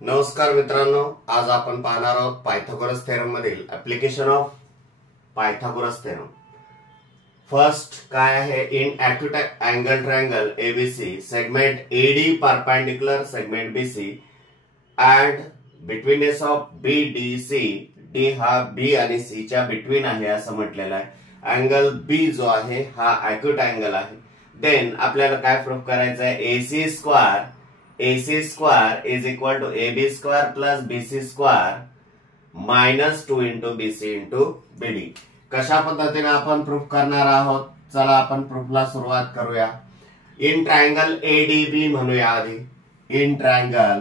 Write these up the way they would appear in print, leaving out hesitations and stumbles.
नमस्कार मित्रांनो, आज आपण पाहणार आहोत पायथागोरस थेरम मधील application of Pythagoras theorem. First काय आहे, in acute angle triangle ABC segment AD perpendicular segment BC and betweenness of BDC. D हा बी आणि सी च्या बिटवीन आहे असं म्हटलेलं आहे। अँगल बी जो आहे हा ॲक्यूट अँगल आहे। देन आपल्याला काय प्रूव्ह करायचं आहे, AC square is equal to AB square plus BC square minus 2 into BC into BD। कशा पद्धतीने आपण प्रूफ करणार आहोत, चला आपण प्रूफला सुरुवात करूया। इन ट्रायंगल ADB म्हणूया आधी। इन ट्रायंगल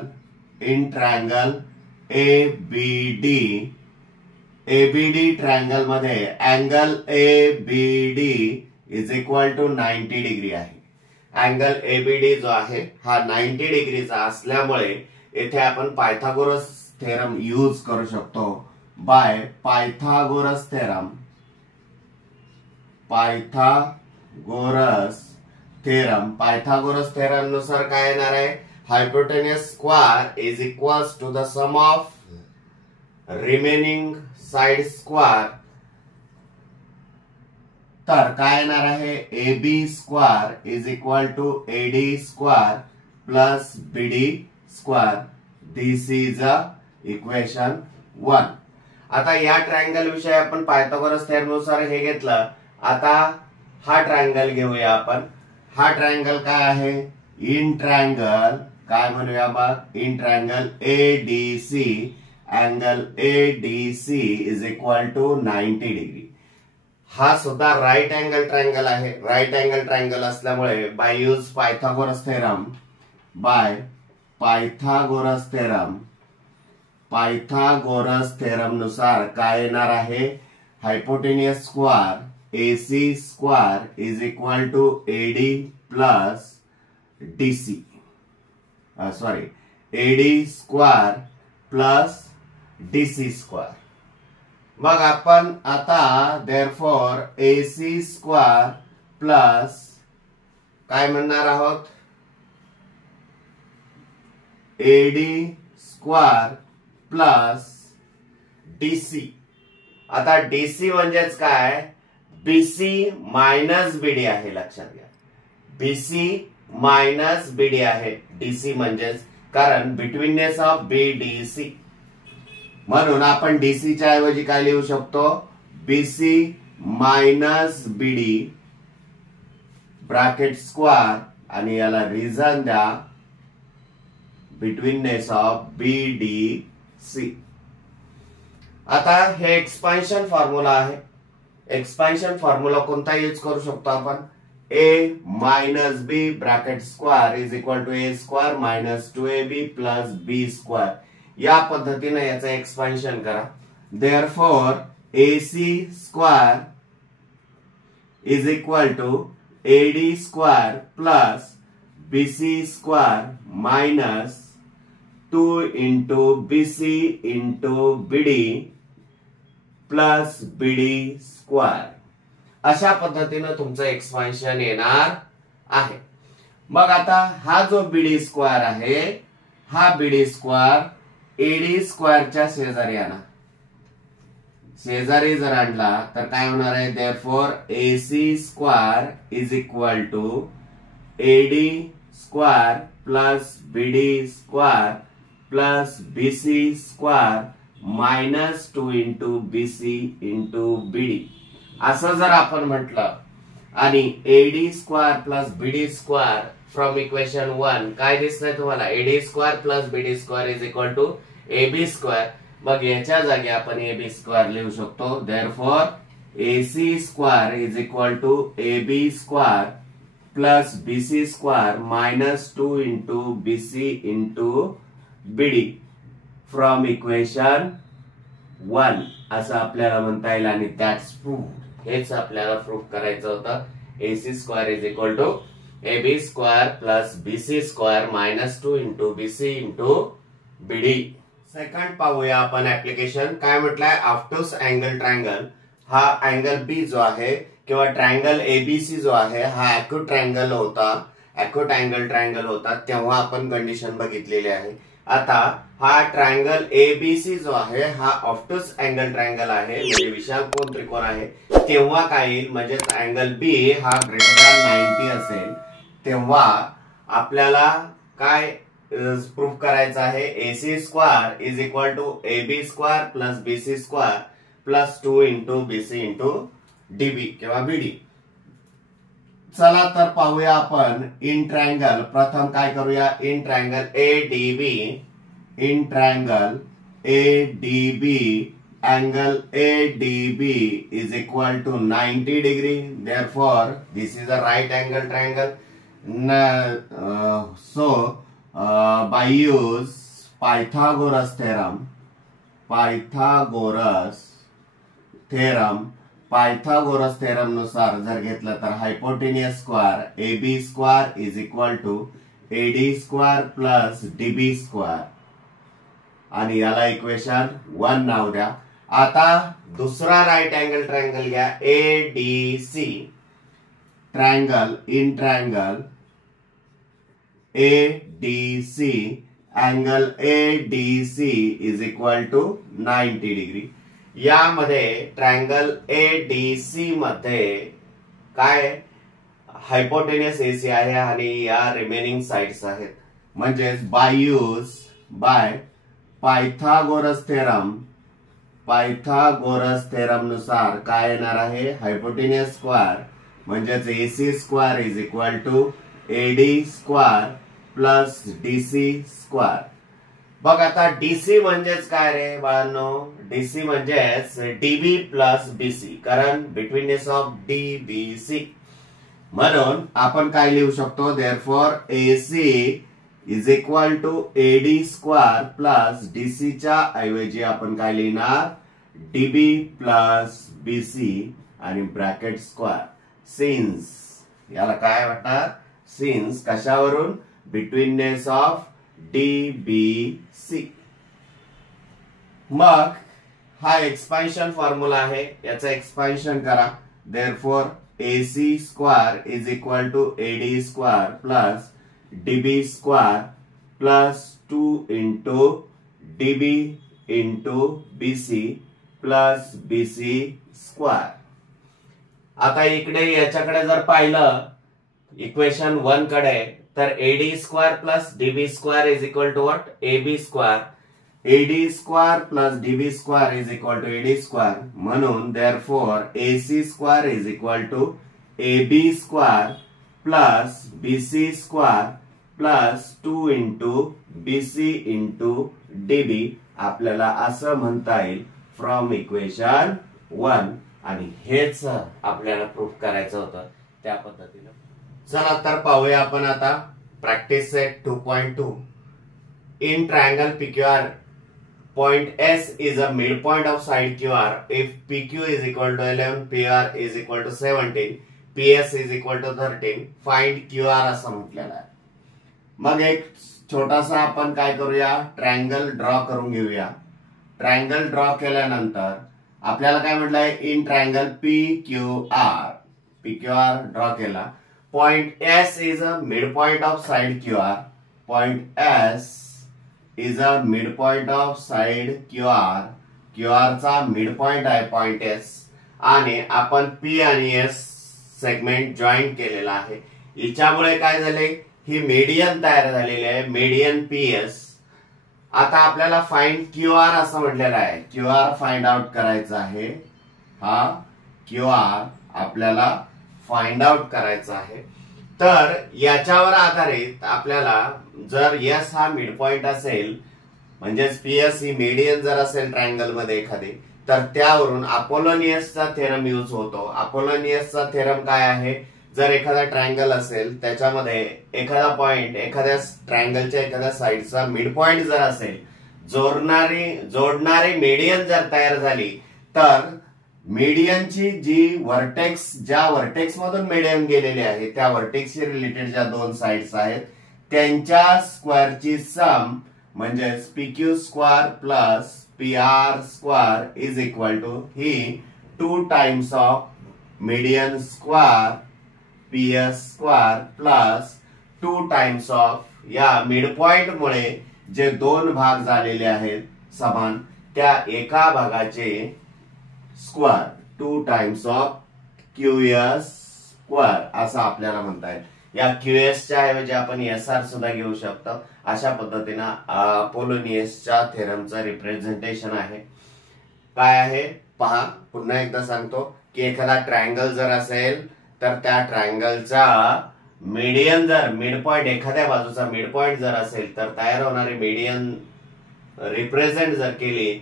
ABD ट्रायंगल मध्ये angle ABD is equal to 90 degree आहे। अँगल ABD जो आहे हा 90 डिग्रीचा असल्यामुळे येथे आपण पायथागोरस थेरम यूज करू शकतो। बाय पायथागोरस थेरम नुसार काय येणार आहे, hypotenuse square is equals to the sum of remaining side square. तर काय येणार आहे, AB square is equal to AD square plus BD square. This is equation 1। आता या ट्रायंगल विषयी आपण पायथागोरस थेरम नुसार हे घेतलं। आता हा ट्रायंगल घेऊया आपण। हा ट्रायंगल काय आहे, इन ट्रायंगल काय म्हणूया मग, in triangle ADC। Angle ADC is equal to 90 degree. हा सुद्धा राईट अँगल ट्रायंगल आहे। राईट अँगल ट्रायंगल असल्यामुळे बाय यूज पायथागोरस थेरम नुसार काय येणार आहे, hypotenuse square AC square is equal to AD plus DC AD square plus DC square. मग आपण आता देअरफॉर AC स्क्वेअर प्लस काय म्हणणार आहोत, AD स्क्वेअर प्लस DC। आता DC म्हणजेच काय, BC मायनस BD आहे, लक्षात घ्या। BC मायनस BD आहे DC म्हणजेच, कारण बिटवीननेस ऑफ BDC। म्हणून आपण DC च्या ऐवजी काय लिहू शकतो, BC minus BD bracket square आणि याला रिजन द्या बिटवीननेस ऑफ BDC। आता हे एक्सपान्शन फॉर्म्युला आहे। एक्सपान्शन फॉर्म्युला कोणता यूज करू शकतो आपण, A minus B bracket square is equal to A square minus 2AB plus B square. या पद्धतीने याचं एक्सपान्शन करा। Therefore AC square is equal to AD square plus BC square minus 2 into BC into BD plus BD square. अशा पद्धतीने तुमचं expansion येणार आहे। मग आता हा जो BD स्क्वेअर आहे, हा BD स्क्वेअर AD स्क्वेअरच्या शेजारी आणा। शेजारी जर आणला तर काय होणार आहे, therefore AC square is equal to AD square plus BD square plus BC square minus 2 into BC into BD असं जर आपण म्हटलं, आणि AD square plus BD square from equation 1 काय दिसतंय तुम्हाला, AD square plus BD square is equal to AB square. मग याच्या जागी आपण AB स्क्वेअर लिहू शकतो। Therefore AC square is equal to AB square plus BC square minus 2 into BC into BD from equation 1 असं आपल्याला म्हणता येईल। आणि दॅट्स प्रूव्ड। हेच आपल्याला प्रूव्ह करायचं होतं। AC square is equal to AB square plus BC square minus 2 into BC into BD। Second पाहूया आपण ऍप्लिकेशन। काय म्हटलंय, ऑब्टूस अँगल ट्रायंगल। हा अँगल B जो आहे किंवा ट्रायंगल ABC जो आहे हा ॲक्यूट अँगल ट्रायंगल होता, तेव्हा आपण कंडिशन बघितलेली आहे। आता हा ट्रायंगल एबीसी जो आहे हा ऑब्टुस अँगल ट्रायंगल आहे, म्हणजे विशालकोन त्रिकोण आहे. तेव्हा काय येईल, म्हणजे अँगल बी हा ग्रेटर दॅन 90 असेल तेव्हा आपल्याला काय प्रूफ करायचं आहे, AC square is equal to AB square plus BC square plus 2 into BC into DB किंवा BD. चला तर पाहूया आपण इन ट्रायंगल. प्रथम काय करूया, in triangle ADB, in triangle ADB angle ADB is equal to 90 degree. Therefore, this is a right angle triangle. By use Pythagoras theorem, Pythagoras theorem नुसार जर घेतलं तर hypotenuse square AB square is equal to AD square plus DB square, आणि याला equation 1 नाव द्या. आता दुसरा राईट अँगल ट्रायंगल घ्या ADC triangle, in triangle ADC angle ADC is equal to 90 degree. यामध्ये ट्रायंगल ADC मध्ये काय हायपोटेनियस AC आहे आणि या रिमेनिंग साइड्स आहेत. म्हणजे बाय पायथागोरस थेरम नुसार काय येणार आहे, हायपोटेनियस स्क्वेअर म्हणजेच AC square is equal to AD square plus DC square. बघ आता DC म्हणजेच काय रे बाळांनो, DC म्हणजेच DB प्लस BC, कारण बिटवीननेस ऑफ DBC. म्हणून आपण काय लिहू शकतो, therefore AC is equal to AD square plus DC च्या ऐवजी आपण काय लिहिणार, DB प्लस BC आणि ब्रॅकेट स्क्वेअर. सिन्स याला काय वाटणार, सिन्स कशावरून, बिटवीननेस ऑफ DBC. मग हा एक्सपान्शन फॉर्म्युला आहे, याचं एक्सपान्शन करा. Therefore AC square is equal to AD square plus DB square plus 2 into DB into BC plus BC square. आता इकडे याच्याकडे जर पाहिलं इक्वेशन 1 कडे, तर AD square plus DB square is equal to what, AB square. AD square plus DB square is equal to AD square. म्हणून therefore AC square is equal to AB square plus BC square plus 2 into BC into DB. आपल्याला असं म्हणता येईल from equation 1, आणि हेच आपल्याला proof करायचं होतं त्या पद्धतीने. चला तर पाहूया आपण आता practice set 2.2. In triangle PQR, point S is a midpoint of side QR if PQ is equal to 11, PR is equal to 17, PS is equal to 13. Find QR असं म्हटलेलं आहे. मग एक छोटासा आपण काय करूया, ट्रायंगल ड्रॉ करून घेऊया. ट्रायंगल ड्रॉ केल्यानंतर आपल्याला काय म्हटलंय, इन ट्रायंगल PQR ड्रॉ केला. Point S is a midpoint of side QR. Point S is a midpoint of side QR. QR चा midpoint आहे पॉइंट S, आणि आपण P आणि S सेगमेंट जॉईन केलेला आहे. याच्यामुळे काय झाले, ही मीडियन तयार झालेली आहे, मीडियन PS. आता आपल्याला फाइंड QR असं म्हटलेलं आहे. QR फाइंड आउट करायचा आहे. हा QR आपल्याला फाइंड आउट करायचा आहे. तर याच्यावर आधारित आपल्याला जर S हा मिड पॉइंट असेल, म्हणजेच PS ही मीडियन जर असेल ट्रायंगल मध्ये एखादी, तर त्यावरून अपोलोनियसचा थेरम यूज होतो. अपोलोनियसचा थेरम काय आहे, जर एखादा ट्रायंगल असेल त्याच्यामध्ये एखादा पॉइंट एखाद्या ट्रायंगलच्या एखाद्या साइडचा मिड पॉइंट जर असेल, जोडणारी मीडियन जर तयार झाली, तर मीडियनची जी व्हर्टेक्स, ज्या व्हर्टेक्स मधून मीडियन गेलेले आहे त्या व्हर्टेक्सशी रिलेटेड ज्या दोन साइड्स आहेत त्यांच्या स्क्वेअरची सम म्हणजेच PQ square plus PR square is equal to ही 2 times of median square PS square plus 2 times of या मिड पॉइंट मुळे जे दोन भाग झालेले आहेत समान त्या एका भागाचे square 2 times of QS square असं आपल्याला म्हणता येईल. या QS च्या ऐवजी आपण SR सुद्धा घेऊ शकतो. अशा पद्धतीने अपोलोनियसच्या थेरमचं रिप्रेझेंटेशन आहे. काय आहे पहा, पुन्हा एकदा सांगतो की एखादा ट्रायंगल जर असेल तर त्या ट्रायंगलचा मीडियन जर मिड पॉइंट एखाद्या बाजूचा मिड पॉइंट जर असेल तर तयार होणारी मीडियन रिप्रेझेंट जर केली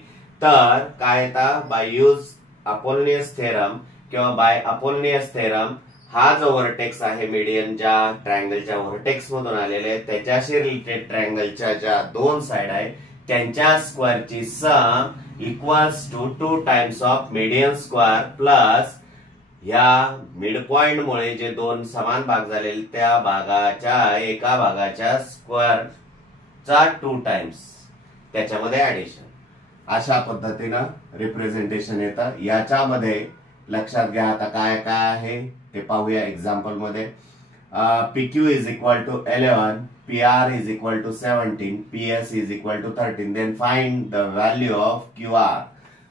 तर काय येतं, बाय यूज अपोलोनियस थेरम किंवा बाय अपोलोनियस थेरम हा जो व्हर्टेक्स आहे मीडियन ज्या ट्रायंगलच्या व्हर्टेक्स मधून आलेले त्याच्याशी रिलेटेड ट्रायंगलच्या ज्या दोन साइड आहे त्यांच्या स्क्वेअरची sum equals to 2 times of median square plus या मिड पॉइंट मुळे जे दोन समान भाग झालेले त्या भागाच्या एका भागाच्या स्क्वेअरचा 2 टाइम्स त्याच्यामध्ये ऍडिशन. अशा पद्धतीनं रिप्रेझेंटेशन येतं. याच्यामध्ये लक्षात घ्या आता काय काय आहे ते पाहूया एक्झाम्पल मध्ये. PQ is equal to 11, PR is equal to 17, PS is equal to 13. Then find the value of QR.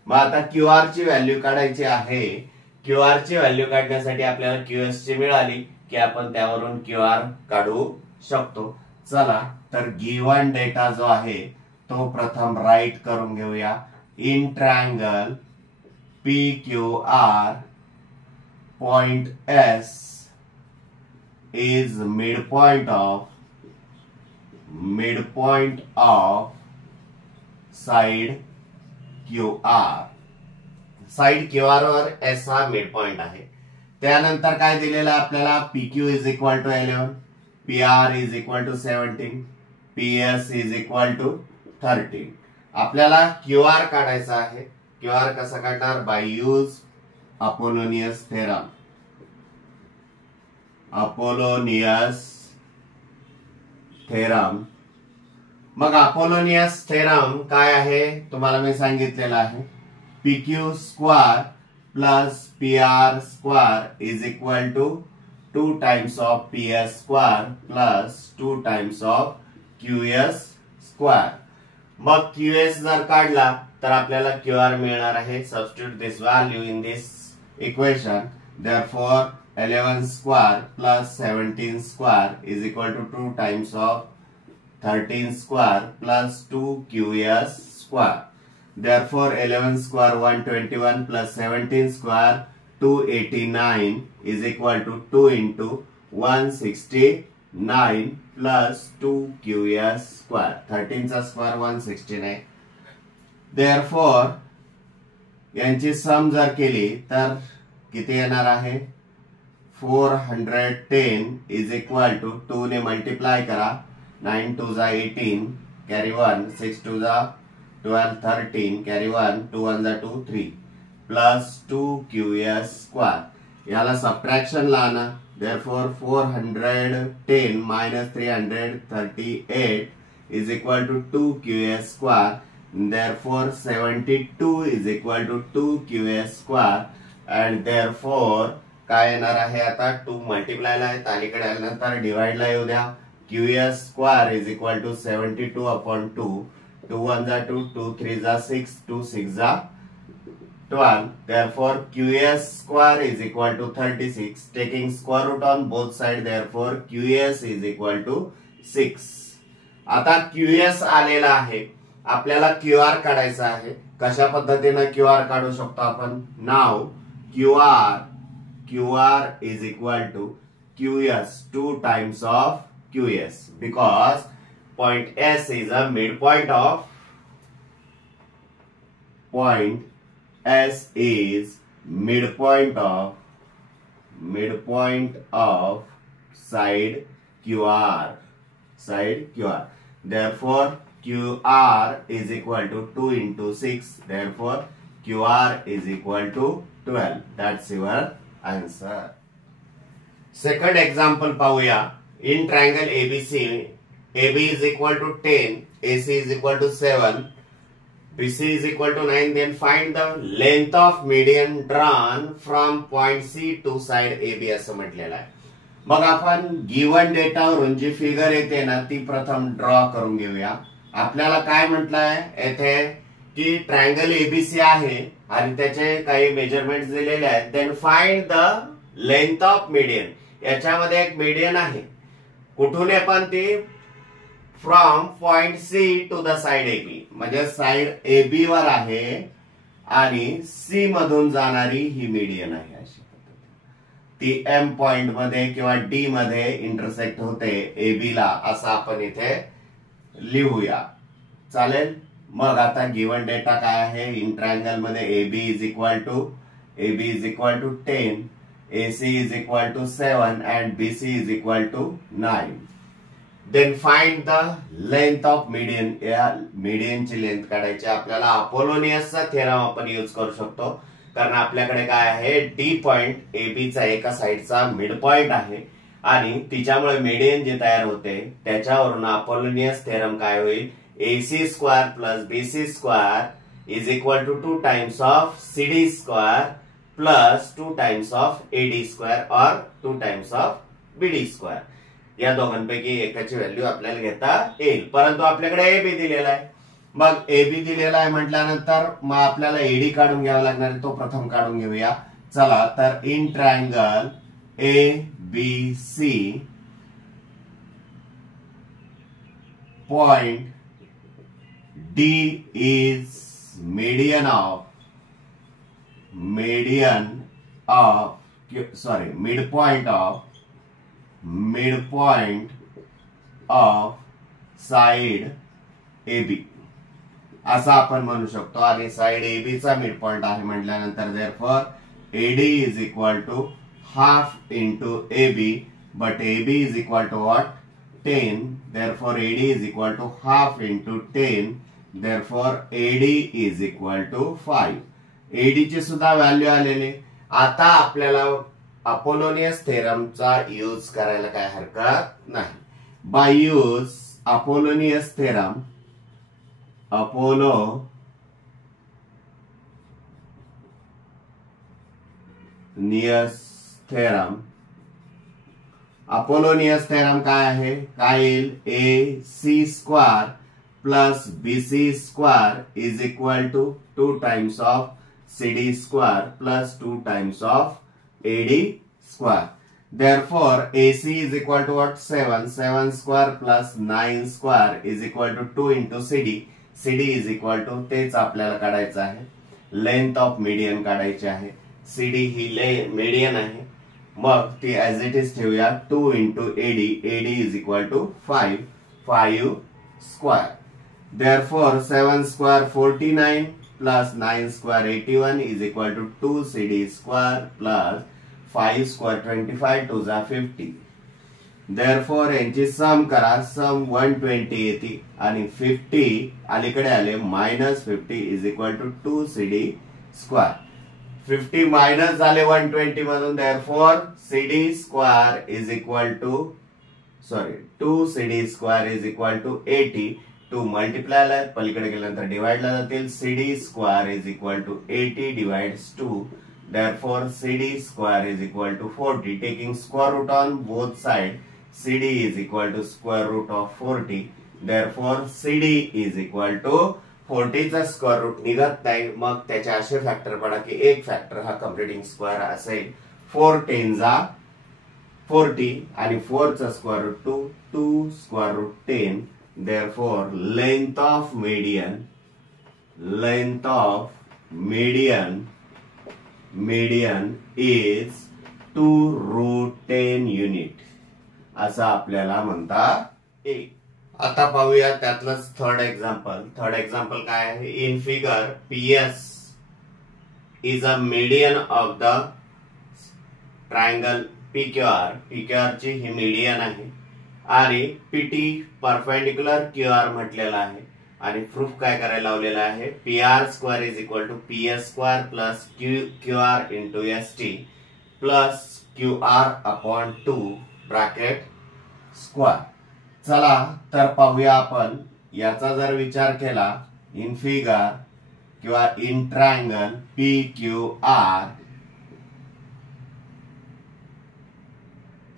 मग आता QR ची व्हॅल्यू काढायची आहे. QR ची व्हॅल्यू काढण्यासाठी आपल्याला QS ची मिळाली की आपण त्यावरून QR काढू शकतो. चला तर गिवन डेटा जो आहे तो प्रथम राईट करून घेऊया. In triangle PQR point S is midpoint of side QR. Side QR वर S हा मिड पॉइंट आहे. त्यानंतर काय दिलेलं आपल्याला PQ is equal to 11, PR is equal to 17, PS is equal to 13. आपल्याला QR काढायचा आहे. QR कसं काढणार, by use Apollonius theorem. Apollonius theorem. मग अपोलोनियस थेरम काय आहे तुम्हाला मी सांगितलेलं आहे. PQ square plus PR square is equal to 2 times of PS square plus 2 times of QS square. मग QS जर काढला तर आपल्याला QR मिळणार आहे. Substitute this value in this equation. Therefore 11 square plus 17 square is equal to 2 times of 13 square plus 2 QS square. Therefore 11 square 121 plus 17 square 289 is equal to 2 into 169 plus 2 QS square. 13 चा square 169. Therefore यांची सम जर केली तर किती येणार आहे, 410 is equal to 2 ने multiply करा. 9 2 जा 18 कॅरी 1, 6 2 जा 12 13 कॅरी 1, 2 1 जा 2 3 प्लस 2 QS स्क्वेअर. याला सबट्रॅक्शन लाना. Therefore 410 minus 338 is equal to 2 QS square. Therefore 72 is equal to 2 QS square and therefore काय येणार आहे आता 2 मल्टिप्लाय ला आहे अलीकडे आल्यानंतर डिवाइड ला येऊ द्या. QS square is equal to 72 upon 2. 2 1 जा 2, 2 3 जा 6, 2 6 जा 12. Therefore QS square is equal to 36. Taking square root on both sides, therefore QS is equal to 6. आता QS आलेला आहे. आपल्याला QR काढायचा आहे. कशा पद्धतीने QR काढू शकतो आपण. नाव QR is equal to QS 2 times of QS because point S is a midpoint of side QR. Therefore QR is equal to 2 into 6. Therefore QR is equal to 12. That's your answer. Second example पाहूया. In triangle ABC, AB is equal to 10, AC is equal to 7, BC is equal to 9. Then find the length of median drawn from point C to side AB असं म्हटलेलं आहे. मग आपण given डेटावरून जी figure येते ना ती प्रथम ड्रॉ करून घेऊया. आपल्याला काय म्हटलंय येथे की ट्रायंगल एबीसी आहे आणि त्याचे काही मेजरमेंट दिलेले आहेत. Then find the length of median. याच्यामध्ये एक मीडियन आहे. कुठून पण ती from point C to the side AB, म्हणजे साइड एबी वर आहे आणि सी मधून जाणारी ही मीडियन आहे. अशी ती एम पॉइंट मध्ये किंवा डी मध्ये इंटरसेक्ट होते एबी ला, असं आपण इथे लिहूया. चालेल. मग आता गिवन डेटा काय आहे इन ट्रायंगल मध्ये AB is equal to 10, AC is equal to 7 and BC is equal to 9. Then find the length of median. या मीडियनची लेंथ काढायची. आपल्याला अपोलोनियसचा थेरम आपण यूज करू शकतो, कारण आपल्याकडे काय आहे डी पॉइंट एबीचा एका साइडचा मिड पॉइंट आहे आणि तिच्यामुळे मीडियन जे तयार होते त्याच्यावरून अपोलोनियस थेरम काय होईल, AC square plus BC square is equal to 2 times of CD square plus 2 times of AD square और 2 टाइम्स ऑफ BD स्क्वायर. या दोघांपैकी एकाची व्हॅल्यू आपल्याला घेता येईल. परंतु आपल्याकडे AB दिलेला आहे. मग AB दिलेला आहे म्हटल्यानंतर मग आपल्याला AD काढून घ्यावा लागणार आहे. तो प्रथम काढून घेऊया. चला तर in triangle ABC point D is midpoint of side AB असं आपण म्हणू शकतो. आणि साइड AB चा मिड पॉइंट आहे म्हटल्यानंतर therefore AD is equal to half into AB, but AB is equal to what? 10. Therefore AD is equal to half into 10. Therefore AD is equal to 5. AD ची सुद्धा value आलेली. आता आपल्याला Apollonius थेरमचा use करायला काय हरकत नाही. By use Apollonius theorem, Apollonius theorem काय आहे, काय येईल, AC square plus BC square is equal to 2 times of CD square plus 2 times of AD square. Therefore AC is equal to what? 7 square plus 9 square is equal to 2 into CD. CD is equal to, तेच आपल्याला काढायचं आहे, length of median काढायची आहे. CD ही median आहे. मग ती as it is ठेवूया. 2 into AD is equal to 5 square. Therefore 7 square 49 plus 9 square 81 is equal to 2 CD square plus 5 square 25 to the 50. Therefore यांची सम करा. सम 120 येते आणि 50 अलीकडे आले -50 is equal to 2 CD square. 50 minus झाले 120 मधून. therefore CD square is equal to 2 CD square is equal to 80. 2 multiply ला पलीकडे गेल्यानंतर डिवाइड ला जातील. CD square is equal to 80 divides 2. Therefore CD square is equal to 40. Taking square root on both sides, CD is equal to square root of 40. Therefore CD is equal to 40 चा square route निघत नाही. मग त्याचे असे factor पडा की एक factor हा कम्प्लिटिंग स्क्वेअर असेल. 4 10 जा 40 आणि 4 चा square root 2 square root 10. Therefore length of median is 2 root 10 unit असं आपल्याला म्हणता येईल. आता पाहूया त्यातलंच थर्ड एक्झाम्पल काय आहे. In figure PS is a median of the triangle PQR ची ही मीडियन आहे आणि PT परपेंडिक्युलर QR म्हटलेला आहे. आणि प्रूफ काय करायला लावलेला आहे, PR square is equal to PS square plus QR into ST plus QR upon 2 bracket square. चला तर पाहूया आपण याचा जर विचार केला इन फिगर किंवा in triangle PQR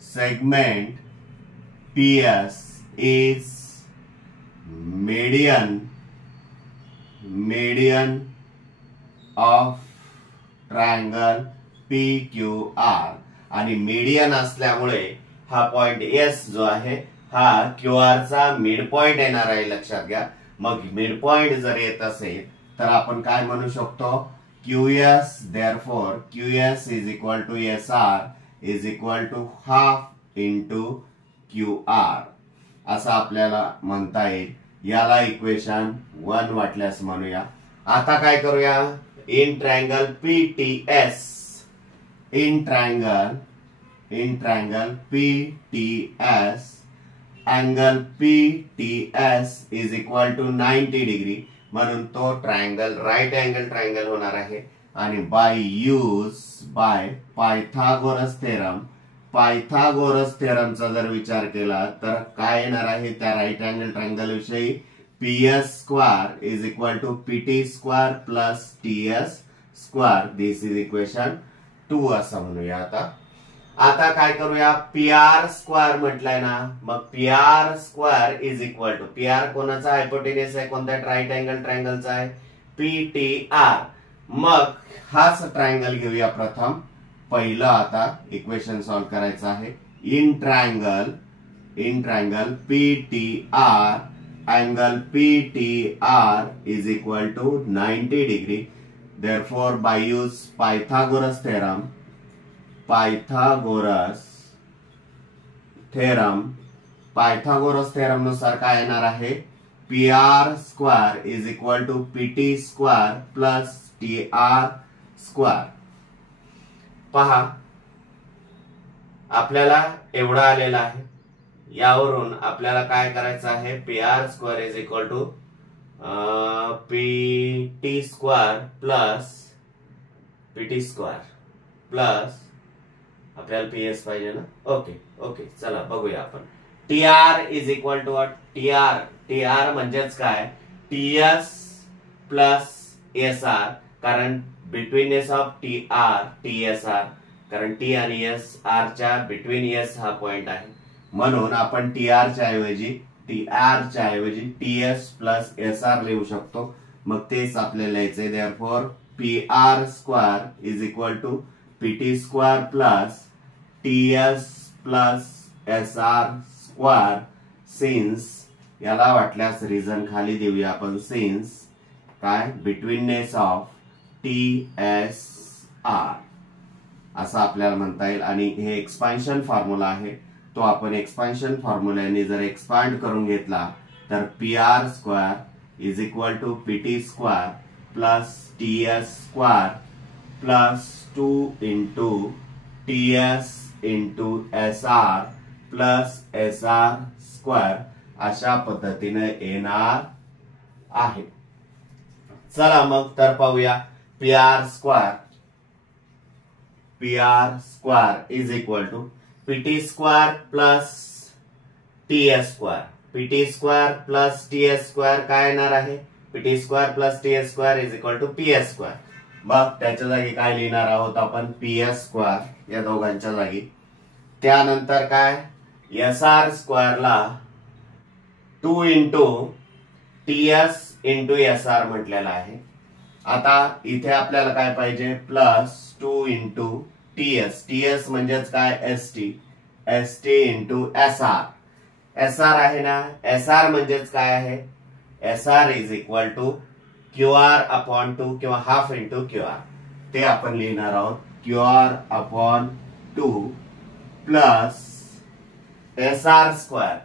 segment PS is median of triangle PQR आणि मीडियन असल्यामुळे हा पॉइंट एस जो आहे हा QR चा मिड पॉइंट येणार आहे, लक्षात घ्या. मग मिड पॉइंट जर येत असेल तर आपण काय म्हणू शकतो, QS, therefore QS is equal to SR is equal to half into QR असं आपल्याला म्हणता येईल. याला इक्वेशन 1 वाटल्यास म्हणूया. आता काय करूया, in triangle PTS, in triangle PTS angle PTS is equal to 90 degree, म्हणून तो ट्रायंगल राईट अँगल ट्रायंगल होणार आहे. आणि बाय पायथागोरस थेरमचा जर विचार केला तर काय येणार आहे त्या राईट अँगल ट्रायंगल विषयी, PS square is equal to PT square plus TS square. This is equation 2 असं म्हणूया. आता काय करूया, PR स्क्वेअर म्हटलंय ना, मग PR square is equal to, PR कोणाचा हायपोटेन्यूस आहे, कोणत्या राईट अँगल ट्रायंगलचा आहे, PTR. मग हाच ट्रायंगल घेऊया प्रथम. पहिलं आता इक्वेशन सॉल्व्ह करायचं आहे. In triangle PTR angle PTR is equal to 90 degree. Therefore by use Pythagoras theorem नुसार काय येणार आहे, PR square is equal to PT square plus TR square. पहा आपल्याला एवढा आलेला आहे. यावरून आपल्याला काय करायचं आहे, PR square is equal to PT square plus आपल्याला PS पाहिजे ना. ओके चला बघूया आपण. TR is equal to TR म्हणजेच काय, TS प्लस SR, कारण बिटवीनेस ऑफ TSR, कारण T आणि S R च्या बिटवीन S हा पॉइंट आहे, म्हणून आपण TR च्या ऐवजी TS प्लस SR लिहू शकतो. मग तेच आपल्याला लिहायचंय. Therefore PR square is equal to PT square plus TS plus SR square. Since याला वाटल्यास रिझन खाली देऊया आपण, सिन्स काय, बिटवीननेस ऑफ TSR असं आपल्याला म्हणता येईल. आणि हे एक्सपान्शन फॉर्म्युला आहे, तो आपण एक्सपान्शन फॉर्म्युल्याने जर एक्सपांड करून घेतला तर PR square is equal to PT square plus TS square plus 2 into TS into SR plus SR square अशा पद्धतीने येणार आहे. चला मग तर पाहूया. PR square is equal to PT square plus TS square. PT square plus TS square काय येणार आहे, PT square plus TS square is equal to PS square. मग त्याच्या जागी काय लिहिणार आहोत आपण, PS स्क्वेअर या दोघांच्या जागी. त्यानंतर काय, SR स्क्वेअरला 2 into TS into SR म्हटलेला आहे. आता इथे आपल्याला काय पाहिजे, प्लस 2 इंटू TS म्हणजेच काय, ST इंटू SR आहे ना. SR म्हणजेच काय आहे, SR is equal to QR upon 2 किंवा हाफ इंटू QR. ते आपण लिहिणार आहोत QR upon 2 plus SR square.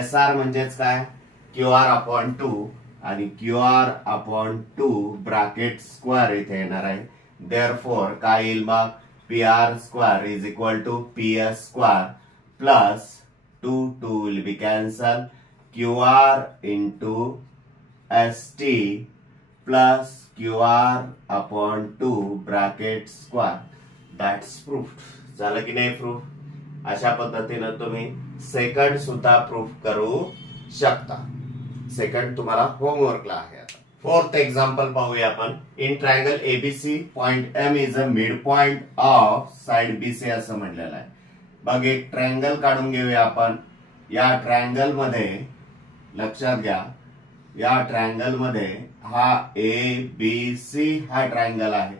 SR म्हणजेच काय, QR अपॉन 2 आणि QR अपॉन 2 ब्रॅकेट स्क्वेअर इथे येणार आहे. देअरफॉर काय येईल मग, PR square is equal to PS square plus 2 will be cancel, QR into ST plus QR upon 2 bracket square. That's proof. झालं की नाही प्रूफ. अशा पद्धतीने तुम्ही सेकंड सुद्धा प्रूफ करू शकता. सेकंड तुम्हाला होमवर्कला आहे. आता फोर्थ एक्झाम्पल पाहूया आपण. In triangle ABC point M is a mid point of side BC असं म्हटलेलं आहे. मग एक ट्रायंगल काढून घेऊया आपण. या ट्रायंगल मध्ये लक्षात घ्या या ट्रायंगल मध्ये हा ए बी सी हा ट्रायंगल आहे.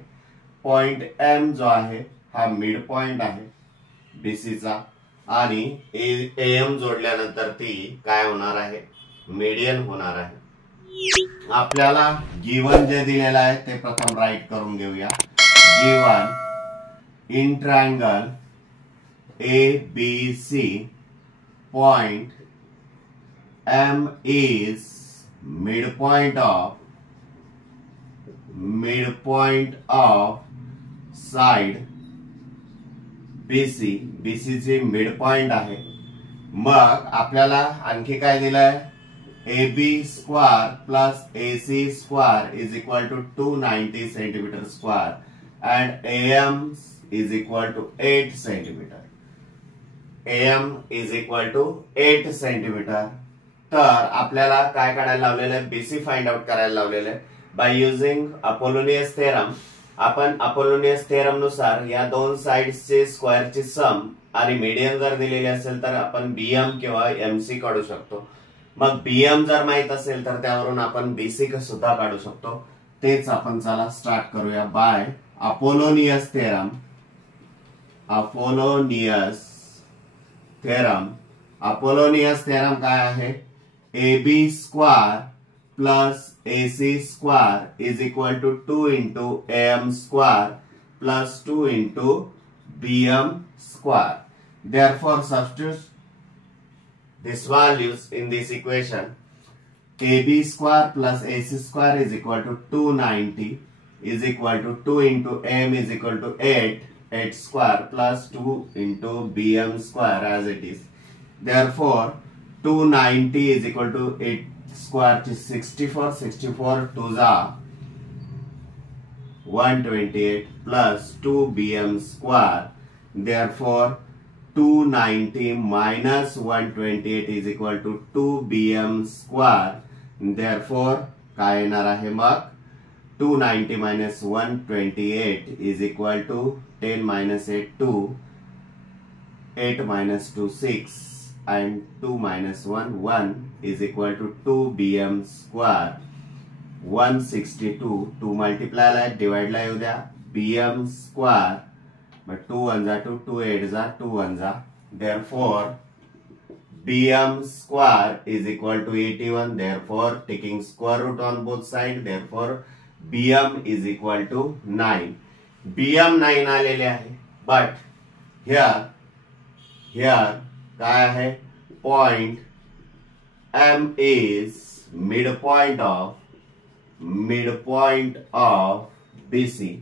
पॉइंट एम जो आहे हा मिड पॉइंट आहे बीसीचा आणि एम जोडल्यानंतर ती काय होणार आहे, मीडियन होणार आहे. आपल्याला गिवन जे दिलेलं आहे ते प्रथम राईट करून घेऊया. Given in triangle A B C point M is midpoint of side BC. BC ची मिड पॉइंट आहे. मग आपल्याला आणखी काय दिलंय, AB square plus AC square is equal to 290 centimetre square and AM is equal to 8 centimetre. AM is equal to 8 centimetre. तर आपल्याला काय काढायला लावलेलं आहे, बीसी फाइंड आउट करायला लावलेलं आहे बाय युजिंग अपोलोनियस थेरम. आपण अपोलोनियस थेरम नुसार या दोन साइड्सचे स्क्वेअरची सम आणि मीडियन जर दिलेली असेल तर आपण बीएम किंवा एमसी काढू शकतो. मग बीएम जर माहित असेल तर त्यावरून आपण बीसी सुद्धा काढू शकतो. तेच आपण चला स्टार्ट करूया by Apollonius theorem. Apollonius theorem काय आहे, AB square plus AC square is equal to 2 into AM square plus 2 into BM square. Therefore, substitute these values in this equation. AB square plus AC square is equal to 290 is equal to 2 into M is equal to 8 square plus 2 into BM square as it is. Therefore, 290 is equal to 8 square to 64 to the 128 plus 2 BM square. Therefore, 290 minus 128 is equal to 2 BM square. Therefore, काय येणार आहे मग 290 minus 128 is equal to 10 minus 8 2, 8 minus 2 6 and 2 minus 1 1 is equal to 2 BM square. 162 2 multiply ला divide ला येऊ द्या BM square. But 2 1 जा 2, 2 8 जा 2 1 जा. Therefore, BM square is equal to 81. Therefore, taking square root on both sides. Therefore, BM is equal to 9. BM 9 आलेले आहे. But here काय आहे, point M is midpoint of BC.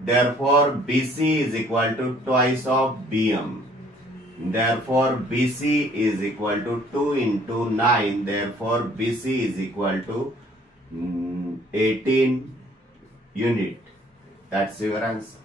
Therefore, BC is equal to twice of BM. Therefore, BC is equal to 2 into 9. Therefore, BC is equal to 18 unit. That's your answer.